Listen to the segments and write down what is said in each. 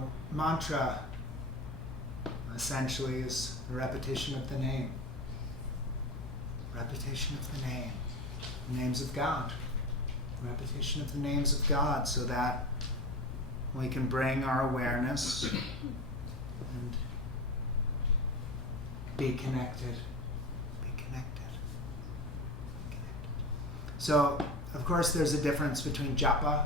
So mantra essentially is the repetition of the name. Repetition of the name. The names of God. Repetition of the names of God, so that we can bring our awareness and be connected. Be connected. So, of course, there's a difference between japa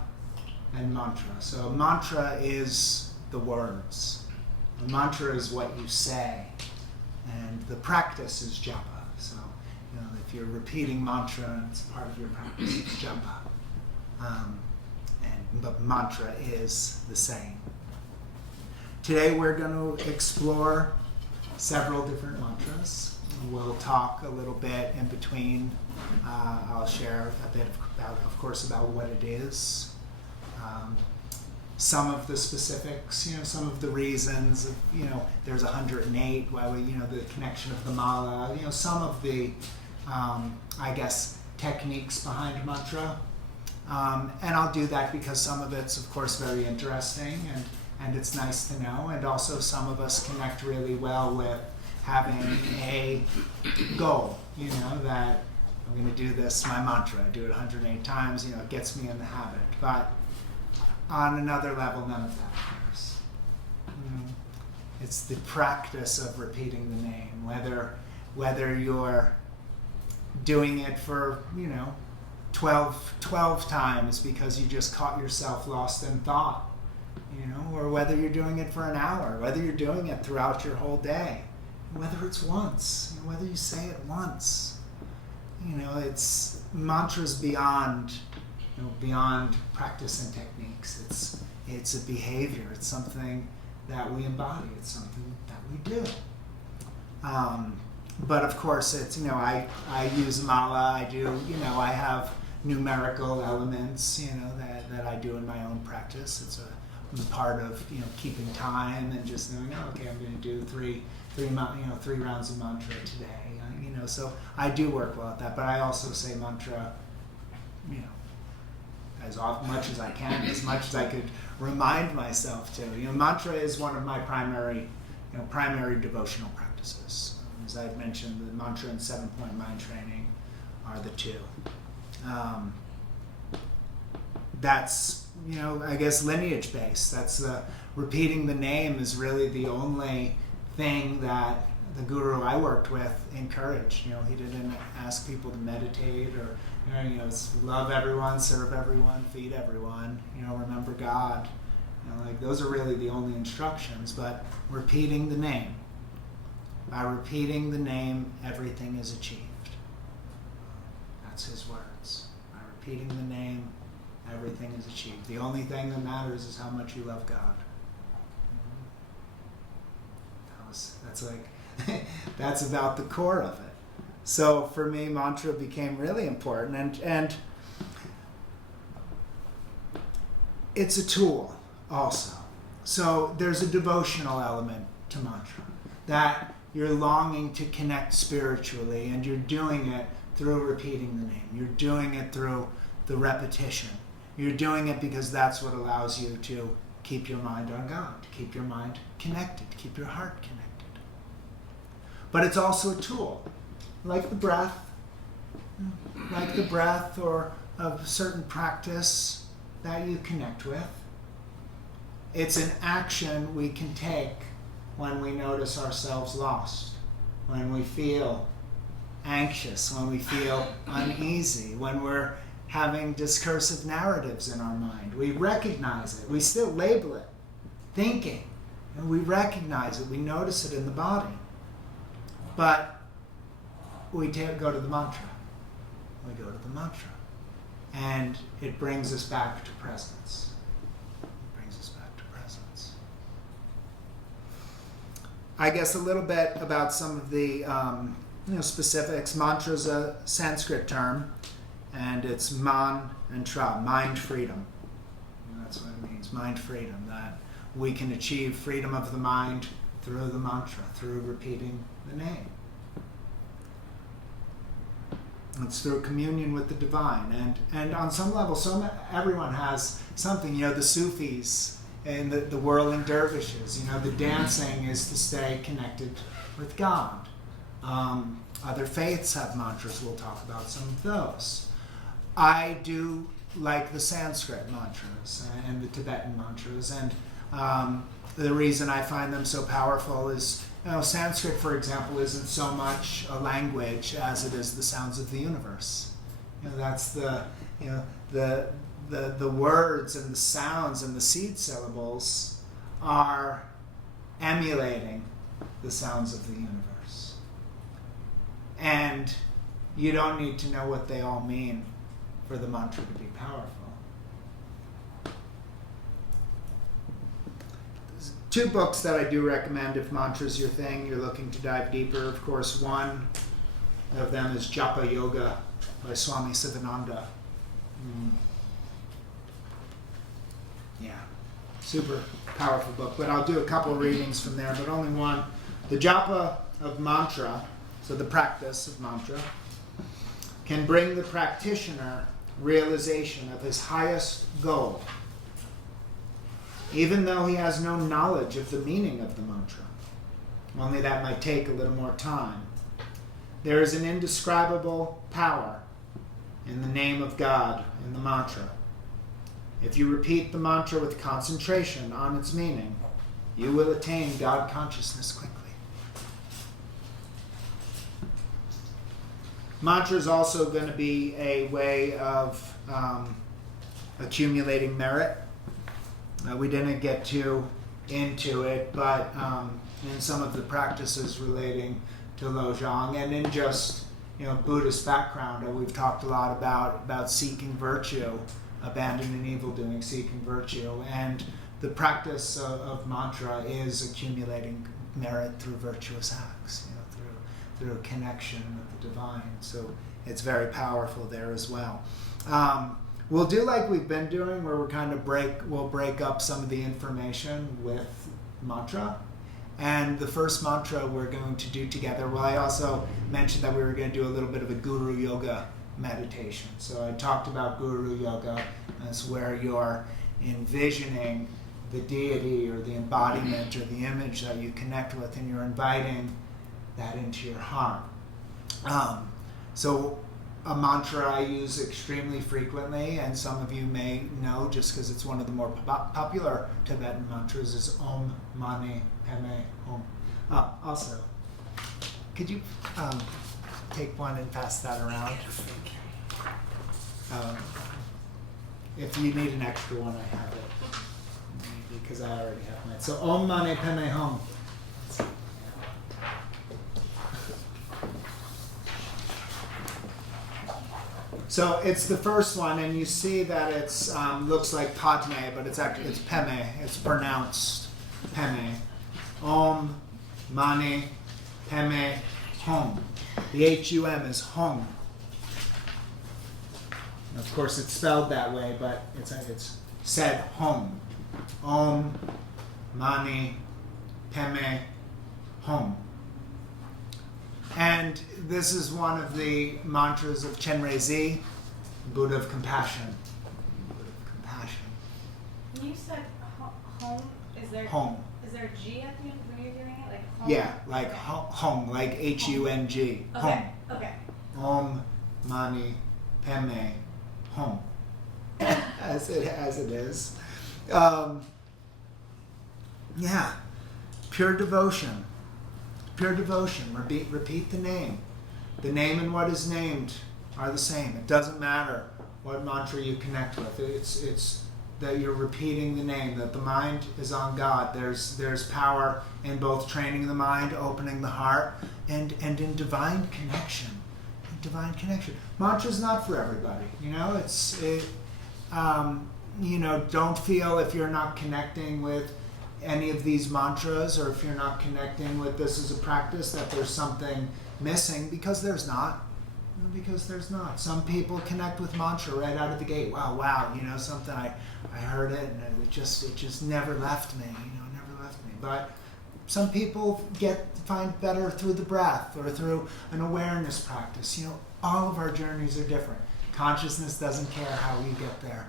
and mantra. So mantra is the words. The mantra is what you say. And the practice is japa. So, if you're repeating mantra and it's part of your practice, it's japa. But mantra is the same. Today we're going to explore several different mantras. We'll talk a little bit in between. I'll share a bit of course, about what it is. Some of the specifics, some of the reasons, there's 108, why we, the connection of the mala, some of the, techniques behind mantra. And I'll do that because some of it's, of course, very interesting and it's nice to know. And also some of us connect really well with having a goal, that I'm going to do this, my mantra. I do it 108 times, it gets me in the habit. But on another level, none of that matters. It's the practice of repeating the name, whether you're doing it for, 12 times because you just caught yourself lost in thought, or whether you're doing it for an hour, whether you're doing it throughout your whole day, whether it's once, whether you say it once. It's mantras beyond practice and techniques. It's a behavior. It's something that we embody. It's something that we do. But of course, it's I use mala. I do I have numerical elements that I do in my own practice. It's a part of keeping time and just knowing, okay, I'm going to do three rounds of mantra today. So I do work well at that. But I also say mantra, as much as I can, as much as I could remind myself to. Mantra is one of my primary devotional practices. As I've mentioned, the mantra and 7-point mind training are the two. That's, lineage based. That's repeating the name is really the only thing that the guru I worked with encouraged. He didn't ask people to meditate or, it's love everyone, serve everyone, feed everyone, remember God. Those are really the only instructions, but repeating the name. By repeating the name, everything is achieved. That's his words. By repeating the name, everything is achieved. The only thing that matters is how much you love God. That's about the core of it. So for me, mantra became really important, and it's a tool also. So there's a devotional element to mantra, that you're longing to connect spiritually, and you're doing it through repeating the name. You're doing it through the repetition. You're doing it because that's what allows you to keep your mind on God, to keep your mind connected, to keep your heart connected. But it's also a tool, like the breath or a certain practice that you connect with. It's an action we can take when we notice ourselves lost, when we feel anxious, when we feel uneasy, when we're having discursive narratives in our mind. We recognize it. We still label it thinking. And we recognize it. We notice it in the body. But we go to the mantra. We go to the mantra. And it brings us back to presence. It brings us back to presence. I guess a little bit about some of the specifics. Mantra is a Sanskrit term, and it's man and tra, mind freedom. And that's what it means, mind freedom, that we can achieve freedom of the mind through the mantra, through repeating the name. It's through communion with the divine. And on some level, everyone has something. The Sufis, in the whirling dervishes. The dancing is to stay connected with God. Other faiths have mantras. We'll talk about some of those. I do like the Sanskrit mantras and the Tibetan mantras, and the reason I find them so powerful is, Sanskrit, for example, isn't so much a language as it is the sounds of the universe. That's the words and the sounds and the seed syllables are emulating the sounds of the universe. And you don't need to know what they all mean for the mantra to be powerful. There's 2 books that I do recommend if mantra's your thing, you're looking to dive deeper. Of course, one of them is Japa Yoga by Swami Sivananda. Yeah, super powerful book. But I'll do a couple readings from there, but only one. The japa of mantra, so the practice of mantra, can bring the practitioner realization of his highest goal, even though he has no knowledge of the meaning of the mantra. Only that might take a little more time. There is an indescribable power in the name of God in the mantra. If you repeat the mantra with concentration on its meaning, you will attain God consciousness quickly. Mantra is also going to be a way of accumulating merit. We didn't get too into it, but in some of the practices relating to Lojong and in just Buddhist background, we've talked a lot about seeking virtue, abandoning evil doing, seeking virtue, and the practice of mantra is accumulating merit through virtuous acts, through connection with the divine. So it's very powerful there as well. We'll do like we've been doing, where we'll break up some of the information with mantra. And the first mantra we're going to do together, well, I also mentioned that we were going to do a little bit of a guru yoga meditation. So I talked about guru yoga as where you're envisioning the deity or the embodiment or the image that you connect with, and you're inviting that into your heart. So a mantra I use extremely frequently, and some of you may know just because it's one of the more popular Tibetan mantras, is Om Mani Padme Hum. Also, could you take one and pass that around? If you need an extra one, I have it, because I already have mine. So Om Mani Padme Hum. So it's the first one, and you see that it's looks like Padme, but it's Peme. It's pronounced Peme. Om Mani Padme Hum. The H-U-M is Hum. Of course, it's spelled that way, but it's said Hum. Om Mani Padme Hum. And this is one of the mantras of Chenrezig, Buddha of Compassion. Buddha of Compassion. When you said home, is there Home. Is there a G at the end when you're doing it? Like home? Yeah, like okay. Home, like H-U-N-G. Okay. Home. Okay. Om Mani Padme Hum. as it is. Yeah. Pure devotion. Pure devotion. Repeat the name. The name and what is named are the same. It doesn't matter what mantra you connect with. It's that you're repeating the name, that the mind is on God. There's power in both training the mind, opening the heart, and in divine connection. Divine connection. Mantra's not for everybody. Don't feel if you're not connecting with any of these mantras, or if you're not connecting with this as a practice, that there's something missing, because there's not. Some people connect with mantra right out of the gate. Wow, something I heard it and it just never left me, But some people find better through the breath or through an awareness practice. All of our journeys are different. Consciousness doesn't care how you get there.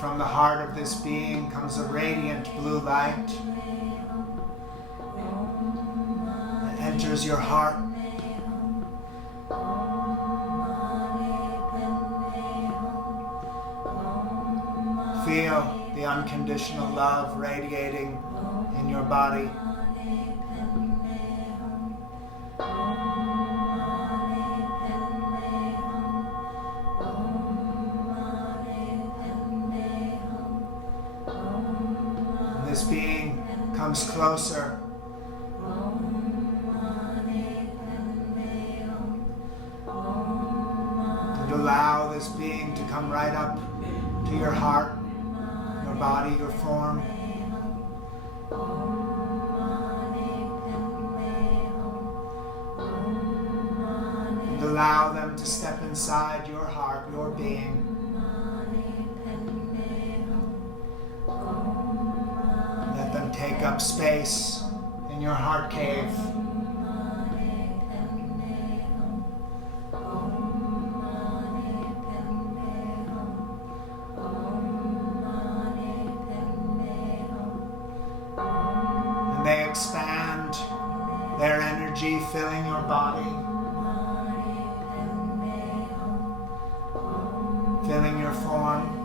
from the heart of this being comes a radiant blue light that enters your heart. Feel the unconditional love radiating in your body. And this being comes closer. And allow this being to come right up to your heart, your body, your form. And allow them to step inside your heart, your being. Let them take up space in your heart cave. And they expand their energy, filling your body, filling your form.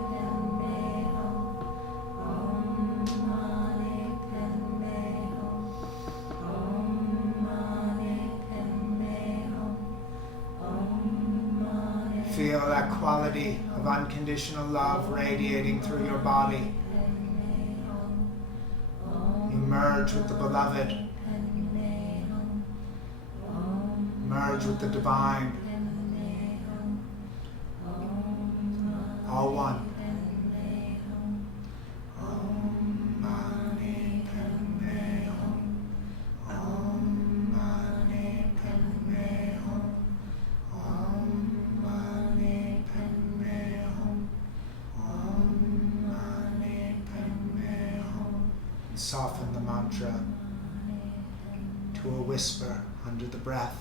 Feel that quality of unconditional love radiating through your body. You merge with the beloved. Merge with the divine. All one. Soften the mantra to a whisper under the breath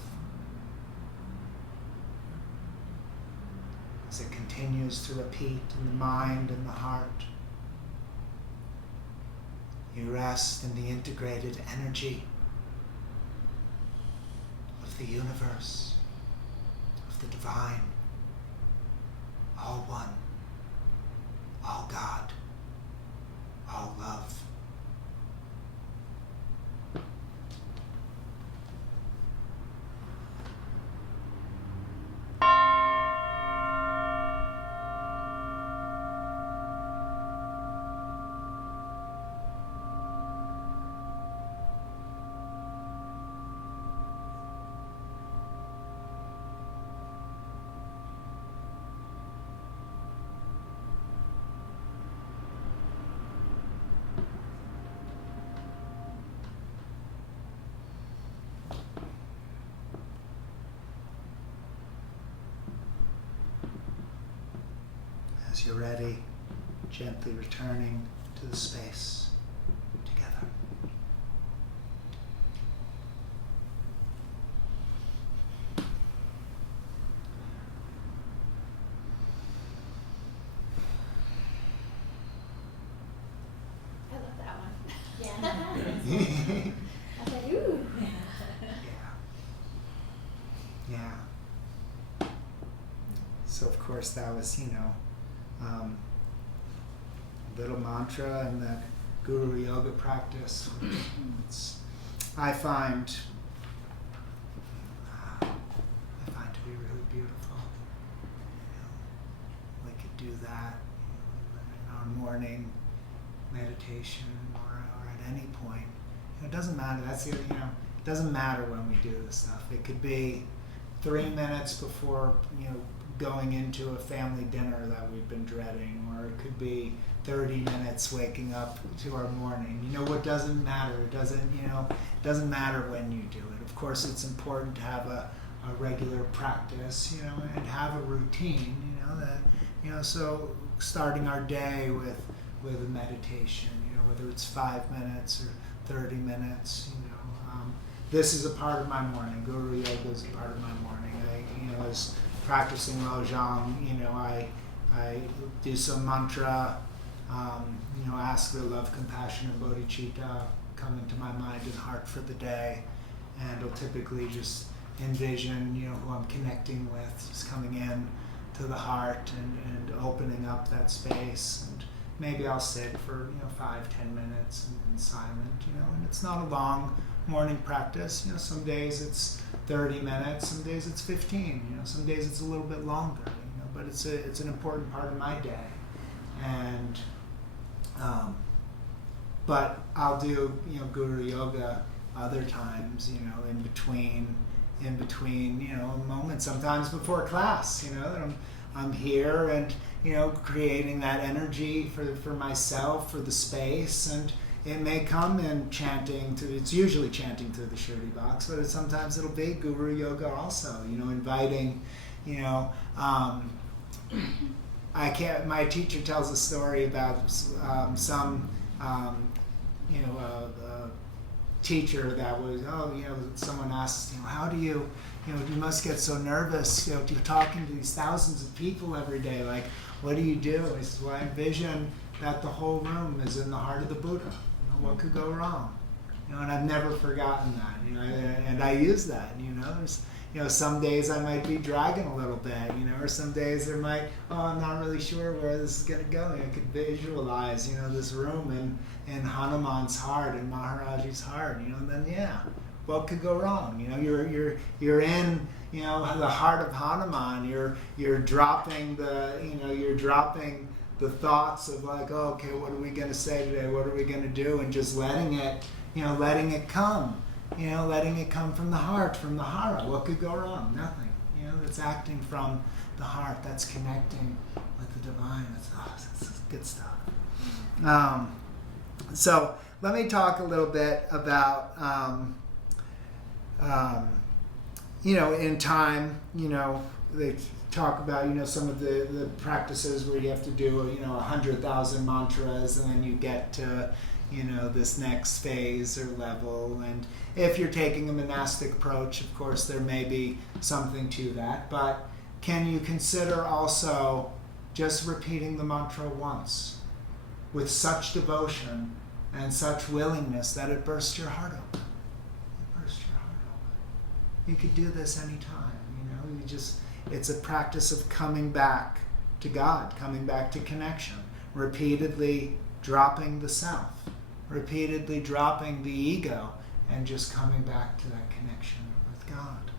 as it continues to repeat in the mind and the heart. You rest in the integrated energy of the universe, of the divine, all one, all God, all love. As you're ready, gently returning to the space together. I love that one. Yeah. I was like, ooh. Yeah. So of course that was, little mantra in the Guru Yoga practice. I find to be really beautiful. We could do that in our morning meditation or at any point. It doesn't matter. That's it doesn't matter when we do this stuff. It could be 3 minutes before going into a family dinner that we've been dreading, or it could be 30 minutes waking up to our morning. What doesn't matter? It doesn't matter when you do it. Of course, it's important to have a regular practice, and have a routine, so starting our day with a meditation, whether it's 5 minutes or 30 minutes, this is a part of my morning. Guru Yoga is a part of my morning. As practicing Lojong, I do some mantra Ask the love, compassion, and bodhicitta come into my mind and heart for the day, and I'll typically just envision, who I'm connecting with, just coming in to the heart and opening up that space, and maybe I'll sit for 5-10 minutes in silent, and it's not a long morning practice. Some days it's 30 minutes, some days it's 15, some days it's a little bit longer, but it's an important part of my day. And but I'll do guru yoga other times, in between moments, sometimes before class, that I'm here and creating that energy for myself, for the space. And it may come in chanting it's usually chanting through the Shirdi box, but sometimes it'll be guru yoga also, inviting, my teacher tells a story about some teacher that was, someone asked, how do you must get so nervous, you're talking to these thousands of people every day, like, what do you do? He says, well, I envision that the whole room is in the heart of the Buddha. What could go wrong? And I've never forgotten that, and I use that, there's, some days I might be dragging a little bit, or some days there might, I'm not really sure where this is going to go. I could visualize, this room in Hanuman's heart and Maharaji's heart, and then, what could go wrong? You're in, the heart of Hanuman. You're dropping the thoughts of like, oh, okay, what are we going to say today? What are we going to do? And just letting it come. Letting it come from the heart, from the hara. What could go wrong? Nothing. That's acting from the heart. That's connecting with the divine. That's good stuff. So let me talk a little bit about, in time, they talk about, some of the practices where you have to do, 100,000 mantras, and then you get to, this next phase or level. And if you're taking a monastic approach, of course, there may be something to that. But can you consider also just repeating the mantra once with such devotion and such willingness that it bursts your heart open? It bursts your heart open. You could do this anytime, it's a practice of coming back to God, coming back to connection, repeatedly dropping the self, repeatedly dropping the ego, and just coming back to that connection with God.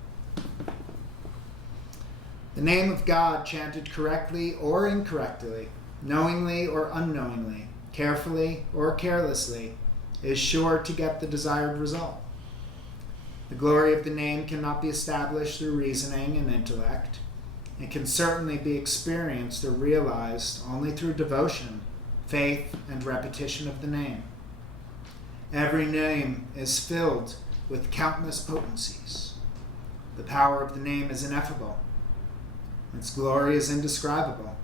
The name of God chanted correctly or incorrectly, knowingly or unknowingly, carefully or carelessly, is sure to get the desired result. The glory of the name cannot be established through reasoning and intellect. It can certainly be experienced or realized only through devotion, faith, and repetition of the name. Every name is filled with countless potencies. The power of the name is ineffable. Its glory is indescribable.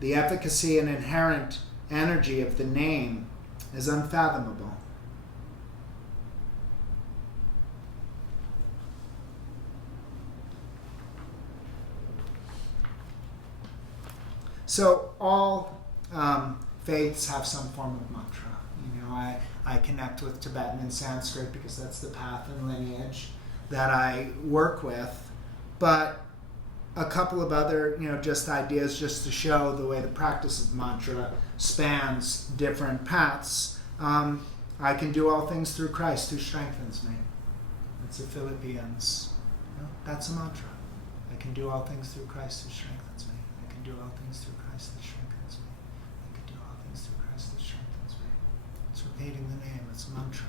The efficacy and inherent energy of the name is unfathomable. So all faiths have some form of mantra. I connect with Tibetan and Sanskrit because that's the path and lineage that I work with. But a couple of other, just ideas just to show the way the practice of mantra spans different paths. I can do all things through Christ who strengthens me. That's the Philippians. That's a mantra. I can do all things through Christ who strengthens me. I can do all things through Christ that strengthens me. I can do all things through Christ that strengthens me. It's repeating the name. It's a mantra.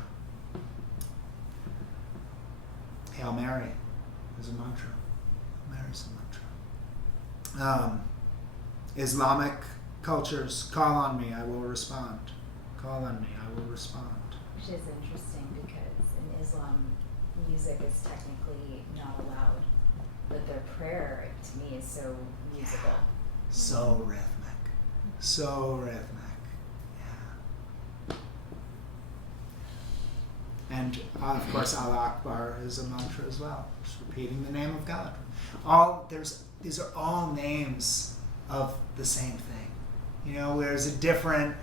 Hail Mary is a mantra. Hail Mary is a mantra. Islamic cultures, call on me, I will respond. Call on me, I will respond. Which is interesting because in Islam, music is technically not allowed, but their prayer to me is so musical. Yeah. So rhythmic. So rhythmic. Yeah. And of course, Allah Akbar is a mantra as well. Just repeating the name of God. These are all names of the same thing. There's a different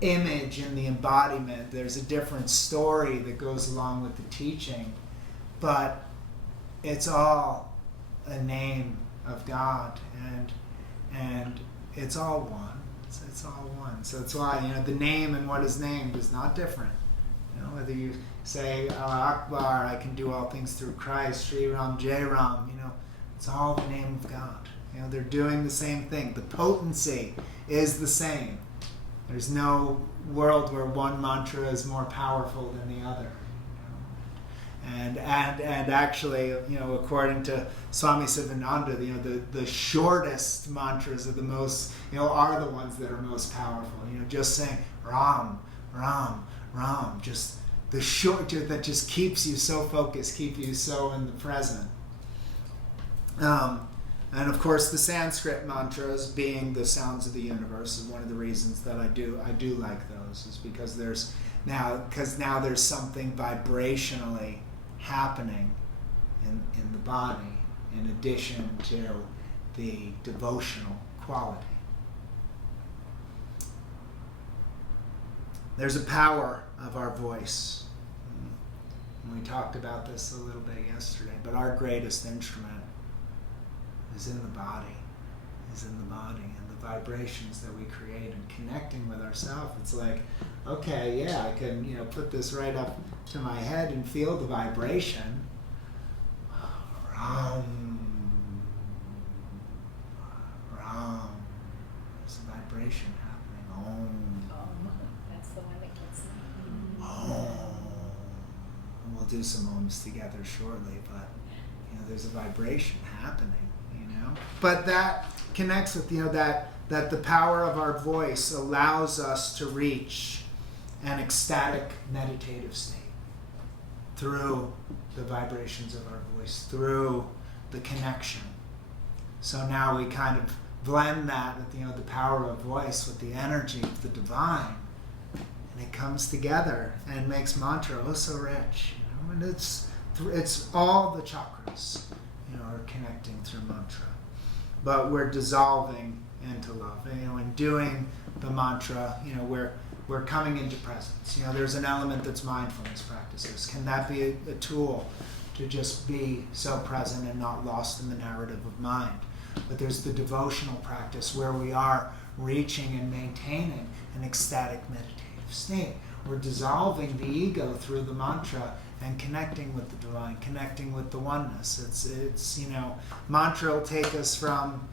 image in the embodiment. There's a different story that goes along with the teaching, but it's all a name of God, and it's all one. It's all one. So that's why the name and what is named is not different. Whether you say Allah Akbar, I can do all things through Christ, Sri Ram, Jai Ram, it's all the name of God. They're doing the same thing. The potency is the same. There's no world where one mantra is more powerful than the other. And actually, according to Swami Sivananda, the shortest mantras are the most, are the ones that are most powerful. Just saying Ram, Ram, Ram, just the short, that just keeps you so focused, keep you so in the present. And of course, the Sanskrit mantras, being the sounds of the universe, is one of the reasons that I do like those, is because now there's something vibrationally happening in the body in addition to the devotional quality. There's a power of our voice. And we talked about this a little bit yesterday, but our greatest instrument is in the body, and the vibrations that we create and connecting with ourselves. It's like, okay, yeah, I can, put this right up to my head and feel the vibration. Ram, Ram. There's a vibration happening. Om. That's the one that gets me. Om. We'll do some ohms together shortly, but there's a vibration happening. But that connects with that the power of our voice allows us to reach an ecstatic meditative state through the vibrations of our voice, through the connection. So now we kind of blend that with the power of voice with the energy of the divine, and it comes together and makes mantra so rich. And it's all the chakras are connecting through mantra. But we're dissolving into love. In doing the mantra, we're coming into presence. There's an element that's mindfulness practices. Can that be a tool to just be so present and not lost in the narrative of mind? But there's the devotional practice where we are reaching and maintaining an ecstatic meditative state. We're dissolving the ego through the mantra and connecting with the divine, connecting with the oneness. It's mantra will take us from,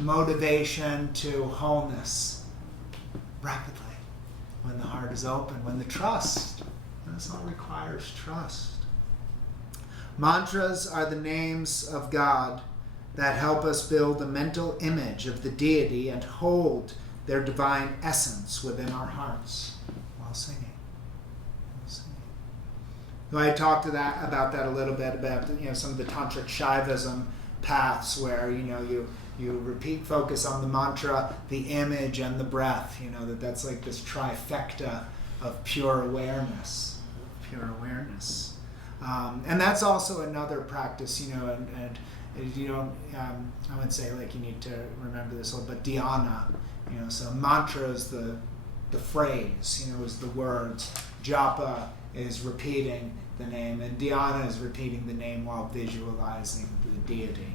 motivation to wholeness rapidly when the heart is open, when the trust. This all requires trust. Mantras are the names of God that help us build a mental image of the deity and hold their divine essence within our hearts while singing. I talked about that a little bit, about some of the tantric Shaivism paths where you focus on the mantra, the image, and the breath. That's like this trifecta of pure awareness, and that's also another practice. And you don't. I would say you need to remember this, but dhyana. So mantra is the phrase. Is the words. Japa is repeating the name, and dhyana is repeating the name while visualizing the deity.